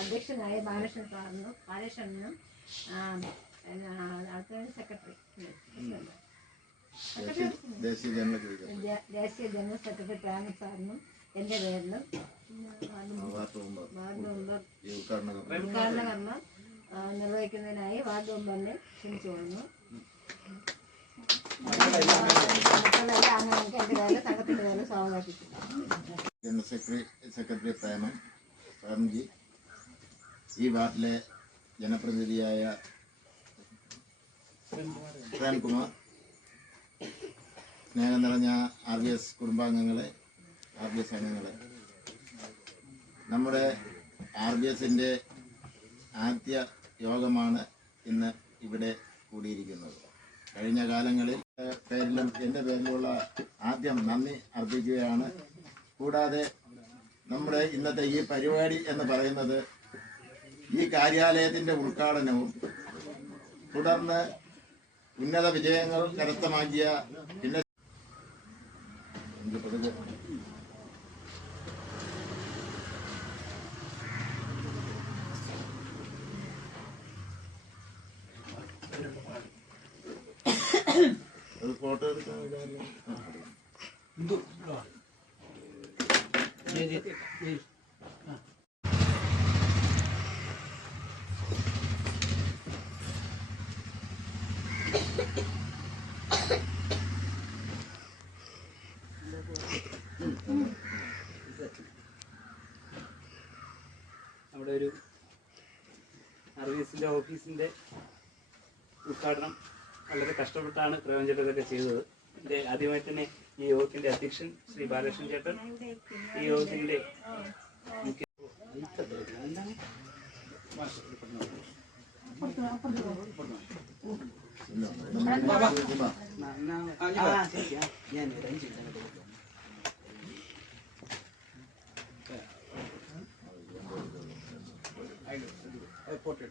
അധ്യക്ഷനായ ബാലകൃഷ്ണൻ സാറിനും ബാലകൃഷ്ണനും സെക്രട്ടറി ദേശീയ ജനറൽ സെക്രട്ടറി പ്രേമ സാറിനും എൻ്റെ പേരിലും ഉദ്ഘാടന കർമ്മം നിർവഹിക്കുന്നതിനായി വാർഡ് മെമ്പറിനെ ക്ഷണിച്ചു കൊള്ളുന്നു. ജനറൽ സെക്രട്ടറി പ്രേംജി, ഈ വാർഡിലെ ജനപ്രതിനിധിയായ പ്രേംകുമാർ, സ്നേഹം നിറഞ്ഞ RBS കുടുംബാംഗങ്ങളെ, RBS അംഗങ്ങളെ, നമ്മുടെ RBSൻ്റെ ആദ്യ യോഗമാണ് ഇന്ന് ഇവിടെ കൂടിയിരിക്കുന്നത്. കഴിഞ്ഞ കാലങ്ങളിൽ പേരിലും എൻ്റെ പേരിലുള്ള ആദ്യം നന്ദി അർപ്പിക്കുകയാണ്. കൂടാതെ നമ്മുടെ ഇന്നത്തെ ഈ പരിപാടി എന്ന് പറയുന്നത് ഈ കാര്യാലയത്തിൻ്റെ ഉദ്ഘാടനവും തുടർന്ന് ഉന്നത വിജയങ്ങൾ കരസ്ഥമാക്കിയ പിന്നെ ഒരു ഫോട്ടോ എടുക്കാൻ നമ്മുടെ ഒരു RBSൻ്റെ ഓഫീസിൻ്റെ ഉദ്ഘാടനം വളരെ കഷ്ടപ്പെട്ടാണ് പ്രേമചേട്ടനൊക്കെ ചെയ്തത്. ആദ്യമായി തന്നെ ഈ യോഗത്തിൻ്റെ അധ്യക്ഷൻ ശ്രീ ബാലകൃഷ്ണൻ ചേട്ടൻ, ഈ യോഗത്തിൻ്റെ മുഖ്യ ഫോട്ടോ